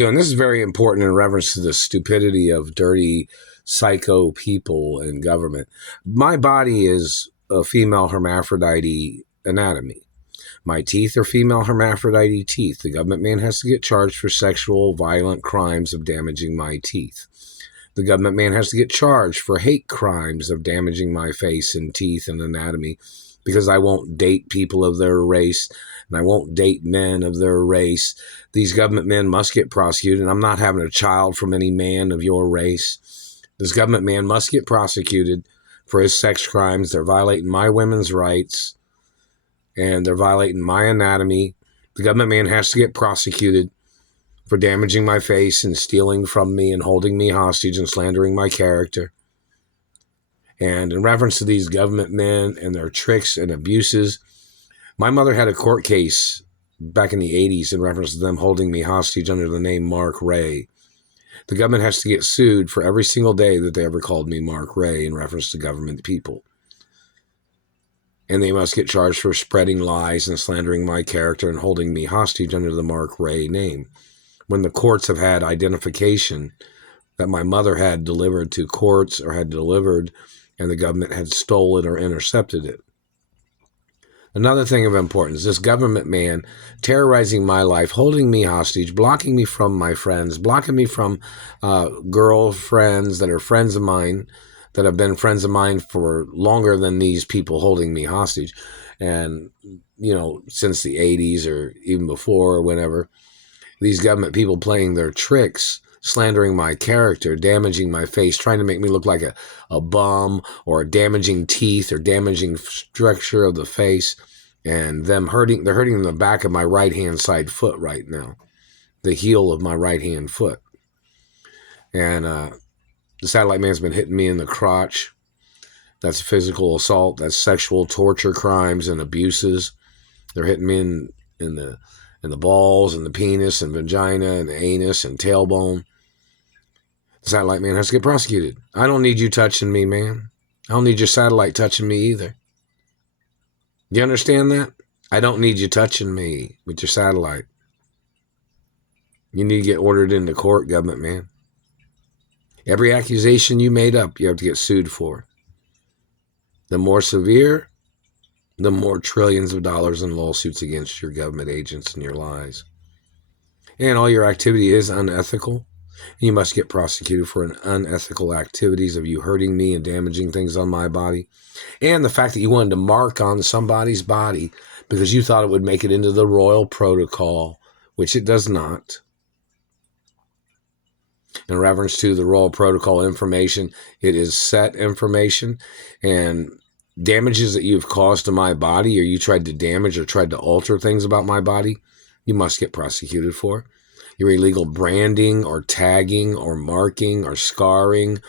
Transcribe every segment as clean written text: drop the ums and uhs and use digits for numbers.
And this is very important in reference to the stupidity of dirty psycho people in government. My body is a female hermaphrodite anatomy. My teeth are female hermaphrodite teeth. The government man has to get charged for sexual violent crimes of damaging my teeth. The government man has to get charged for hate crimes of damaging my face and teeth and anatomy, because I won't date people of their race and I won't date men of their race. These government men must get prosecuted, and I'm not having a child from any man of your race. This government man must get prosecuted for his sex crimes. They're violating my women's rights, and they're violating my anatomy. The government man has to get prosecuted for damaging my face and stealing from me and holding me hostage and slandering my character. And in reference to these government men and their tricks and abuses, my mother had a court case back in the 80s in reference to them holding me hostage under the name Mark Ray. The government has to get sued for every single day that they ever called me Mark Ray in reference to government people. And they must get charged for spreading lies and slandering my character and holding me hostage under the Mark Ray name, when the courts have had identification that my mother had delivered to courts or had delivered, and the government had stolen or intercepted it. Another thing of importance, this government man terrorizing my life, holding me hostage, blocking me from my friends, blocking me from girlfriends that are friends of mine, that have been friends of mine for longer than these people holding me hostage. And, since the 80s or even before or whenever, these government people playing their tricks, slandering my character, damaging my face, trying to make me look like a bum, or damaging teeth or damaging structure of the face, and they're hurting the back of my right-hand side foot right now, the heel of my right-hand foot. And the satellite man's been hitting me in the crotch. That's physical assault. That's sexual torture crimes and abuses. They're hitting me in the balls and the penis and vagina and the anus and tailbone. The satellite man has to get prosecuted. I don't need you touching me, man. I don't need your satellite touching me either. Do you understand that? I don't need you touching me with your satellite. You need to get ordered into court, government man. Every accusation you made up, you have to get sued for. The more severe, the more trillions of dollars in lawsuits against your government agents and your lies. And all your activity is unethical. You must get prosecuted for unethical activities of you hurting me and damaging things on my body. And the fact that you wanted to mark on somebody's body because you thought it would make it into the royal protocol, which it does not. In reference to the royal protocol information, it is set information, and damages that you've caused to my body, or you tried to damage or tried to alter things about my body, you must get prosecuted for. Your illegal branding or tagging or marking or scarring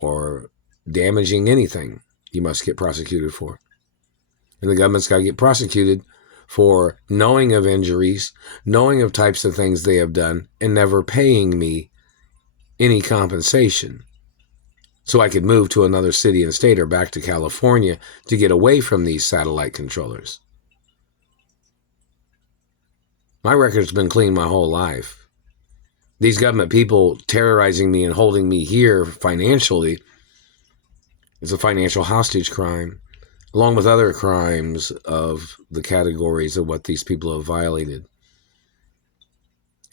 or damaging anything, you must get prosecuted for. And the government's got to get prosecuted for knowing of injuries, knowing of types of things they have done, and never paying me any compensation, so I could move to another city and state or back to California to get away from these satellite controllers. My record's been clean my whole life. These government people terrorizing me and holding me here financially is a financial hostage crime, along with other crimes of the categories of what these people have violated.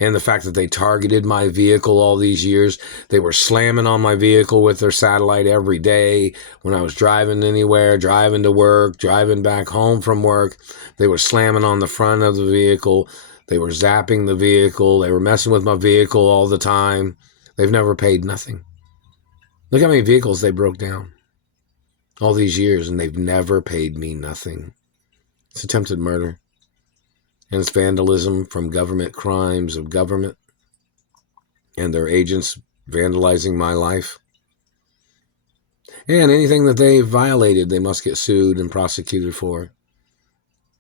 And the fact that they targeted my vehicle all these years, they were slamming on my vehicle with their satellite every day when I was driving anywhere, driving to work, driving back home from work. They were slamming on the front of the vehicle. They were zapping the vehicle. They were messing with my vehicle all the time. They've never paid nothing. Look how many vehicles they broke down all these years, and they've never paid me nothing. It's attempted murder. And it's vandalism from government crimes of government and their agents vandalizing my life. And anything that they violated, they must get sued and prosecuted for.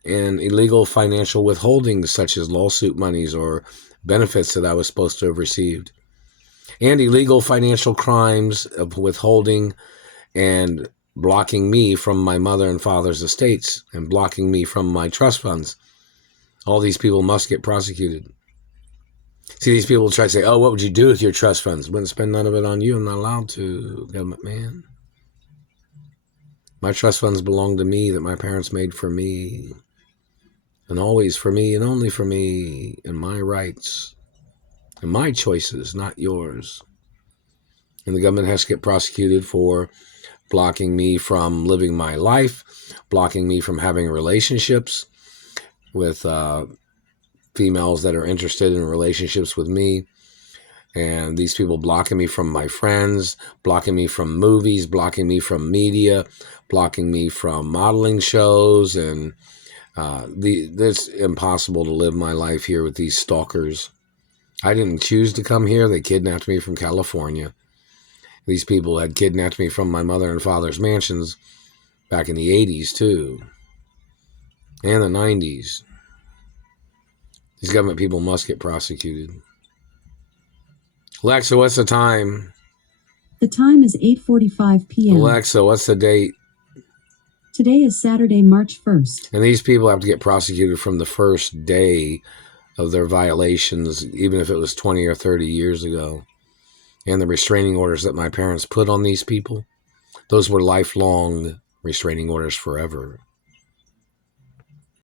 And illegal financial withholdings, such as lawsuit monies or benefits that I was supposed to have received. And illegal financial crimes of withholding and blocking me from my mother and father's estates and blocking me from my trust funds. All these people must get prosecuted. See, these people try to say, oh, what would you do with your trust funds? Wouldn't spend none of it on you. I'm not allowed to, government man. My trust funds belong to me, that my parents made for me, and always for me and only for me, and my rights and my choices, not yours. And the government has to get prosecuted for blocking me from living my life, blocking me from having relationships with females that are interested in relationships with me. And these people blocking me from my friends, blocking me from movies, blocking me from media, blocking me from modeling shows. And it's impossible to live my life here with these stalkers. I didn't choose to come here. They kidnapped me from California. These people had kidnapped me from my mother and father's mansions back in the 80s, too, and the 90s. These government people must get prosecuted. Alexa, what's the time? The time is 8:45 p.m. Alexa, what's the date? Today is Saturday, March 1st. And these people have to get prosecuted from the first day of their violations, even if it was 20 or 30 years ago. And the restraining orders that my parents put on these people, those were lifelong restraining orders forever.